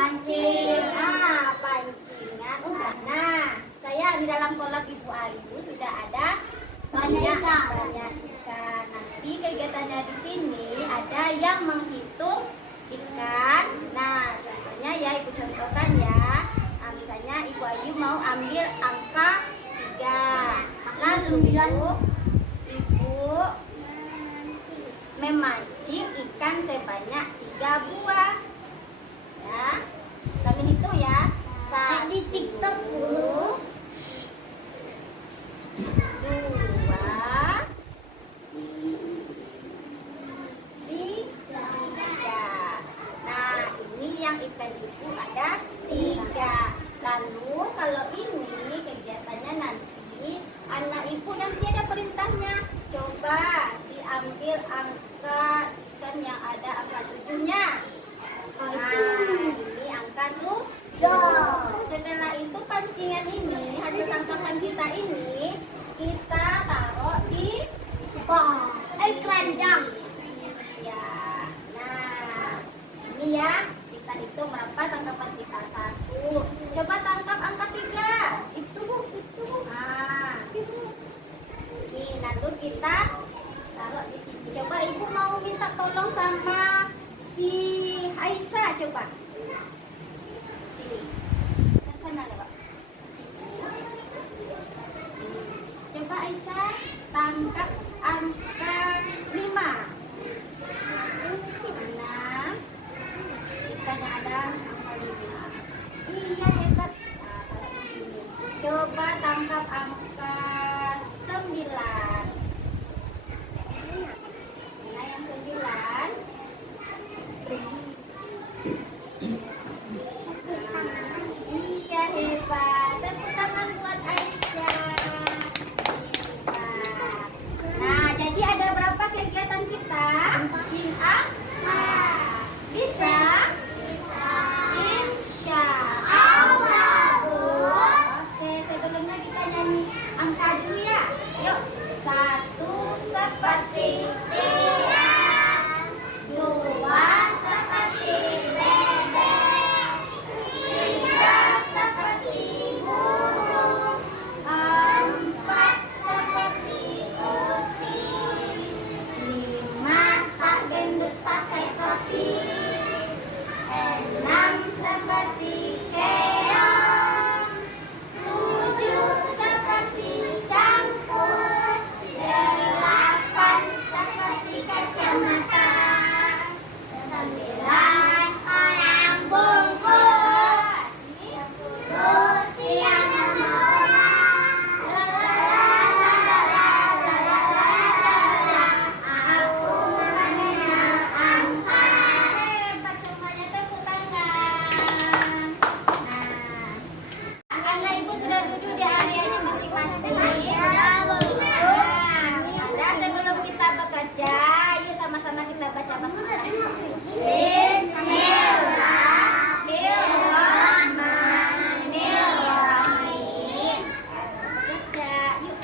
Pancing. Pancingan udah. Nah, saya di dalam kolam Ibu Ayu sudah ada banyak ikan. Nanti kegiatannya di sini ada yang menghitung ikan. Nah, contohnya ya Ibu contohkan ya. Nah, misalnya Ibu Ayu mau ambil angka 3. Lalu Ibu memancing ikan sebanyak 3 buah. Ya, sambil hitung ya. Di TikTok dulu. 2, 3. Nah, ini yang ikan Ibu ada 3. Lalu kalau ini kegiatannya nanti anak Ibu nanti ada perintahnya. Coba diambil angka ikan yang ada angka 7-nya. Nah, ini angka 7. Setelah itu pancingan ini, hasil tangkapan kita ini kita taruh di keranjang. Ya. Nah, ini ya kita hitung berapa tangkapan kita. 1. Coba tangkap angka 3. Itu. Nah, ini lalu kita taruh di sini. Coba Ibu mau minta tolong sama si Aisyah, coba. Sini. Ke sana lewat. Coba Aisyah tangkap angka 5. 6. Ikannya ada angka 5. Iya, hebat. Nah, taruh di sini. Coba tangkap angka 9. Nah, yang 9. Iya, hebat. Tepuk tangan buat Aisyah. Hebat. Nah, jadi ada berapa kegiatan kita? Bisa? Insya Allah. Oke, sebelumnya kita nyanyi angka dulu ya. Yuk. 1 seperti tiang, 2 seperti bebek, 3 seperti burung, 4 seperti kucing, 5 tak gendut pakai topi, 6 seperti keong, 7 seperti cangkul, 8 seperti kacamata, 9 orang bungkuk, 10 tiada aku mengenal angka. Hebat semuanya, tepuk tangan. Nah, karena Ibu sudah duduk di areanya masing-masing. Nah, sebelum kita bekerja, yuk sama-sama kita baca basmalah. Bismillahirrahmanirrahim. Bekerja. Yuk,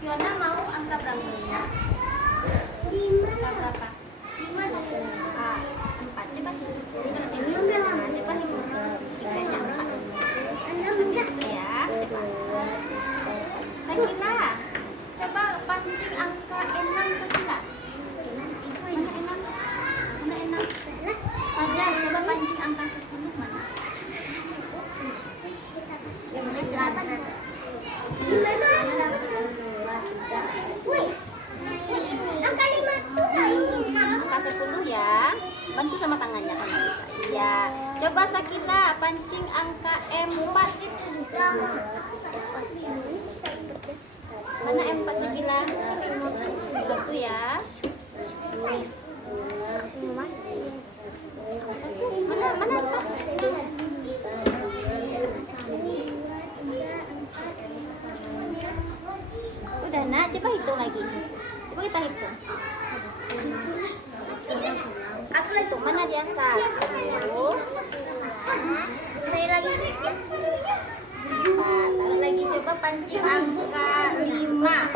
Fiona mau angka berapa? Angka berapa? 5. 4. Coba sini. Terus ini. Nah, coba hitung. Tiganya 4. Ya, coba. Sakila, coba pancing angka 6 Sakila. Ibu mana 6? Mana 6? Fajar, coba pancing angka 10 mana? Mana 8? Angka 5 tuh angka 10 ya. Bantu sama tangannya kalau bisa. Iya. Coba Sakila pancing angka 4. Mana 4 Sakila? 1 ya. Mana 4? Udah nak, coba hitung lagi. Coba kita hitung. Aku hitung, mana dia? 1. Saya lagi. Taruh lagi, coba pancing angka 5.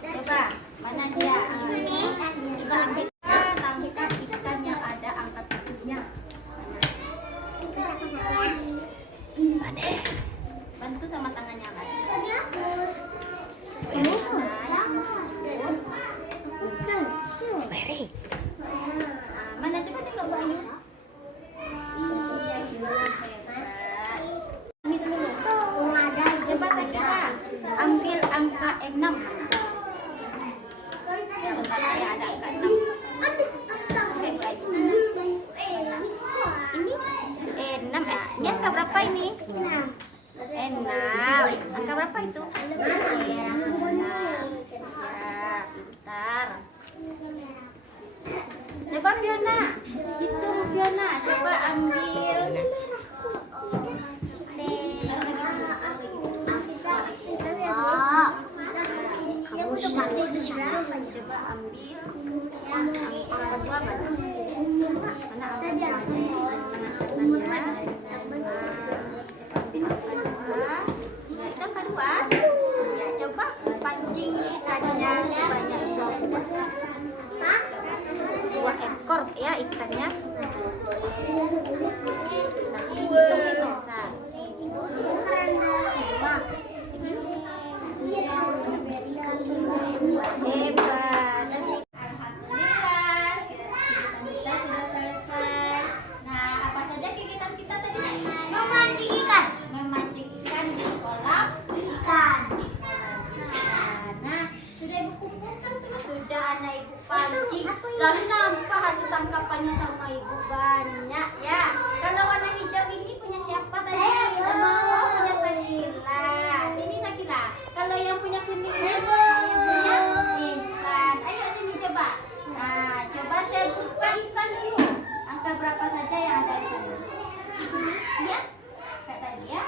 Coba, mana dia? Coba ambil tangkap ikan yang ada angka 7-nya. Adek, bantu sama tangannya lagi. Mary. Mana coba tengok Bayu. Iya, hebat. Ini dulu. Coba Sakila, ambil angka 6. Ya, ada angka 6. Ini 6 ya. Ini angka berapa ini? 6. Angka berapa itu? 6. Ya, pintar. Coba Fiona, hitung Fiona. Coba ambil. Coba ambil angka 2 mana? Mana angka 2? Tengah-tengahnya. Ambil angka 2. Ya, itu angka 2. Ya, coba pancing ikannya sebanyak 2 ekor ya ikannya. Hitung-hitung, Sa. Hebat. Alhamdulillah, kegiatan kita sudah selesai. Nah, apa saja kegiatan kita tadi? Memancing ikan. Memancing ikan di kolam Ikan. Nah, sudah ibu kumpulkan tuh. Sudah anak ibu pancing. Lalu nampak hasil tangkapannya sama ibu banyak ya. Kalau warna hijau ini punya siapa tadi? Oh, punya Sakila. Sini Sakila. Kalau yang punya kuning ini punya Ihsan. Ayo sini coba. Nah, coba saya buka Ihsan dulu. Angka berapa saja yang ada di sana? Ya, kata dia.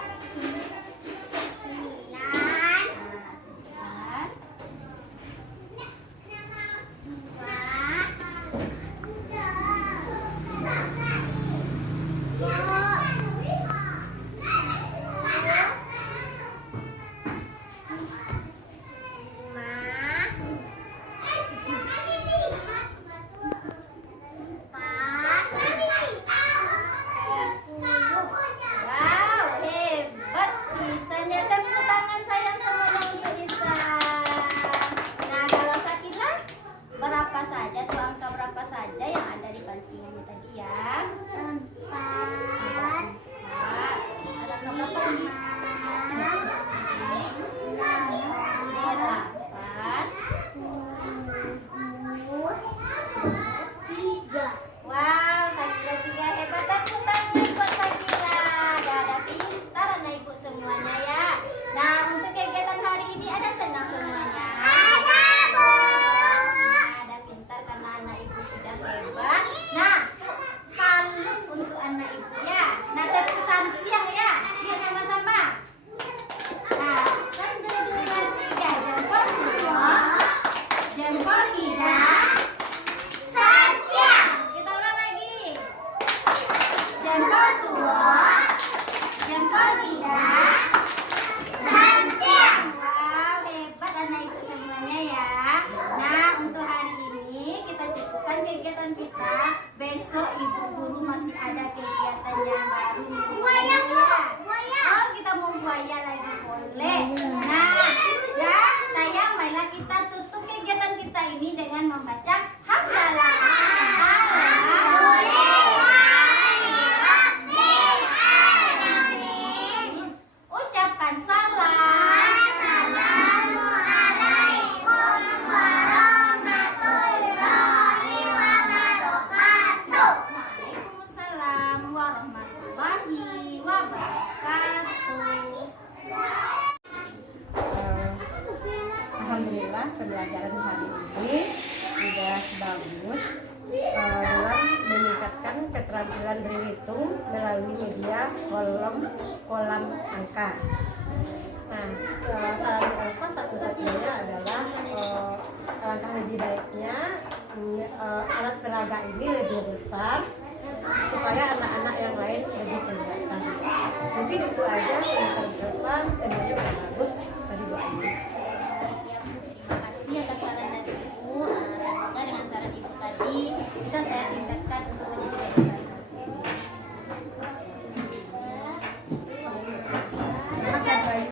'Mengembangkan keterampilan berhitung melalui media kolam angka. Nah, saran Elva satu-satunya adalah alangkah lebih baiknya alat peraga ini lebih besar supaya anak-anak yang lain lebih kelihatan. Mungkin itu aja yang depan semuanya udah bagus tadi doanya. Terima kasih atas saran dari Ibu. Semoga dengan saran Ibu tadi bisa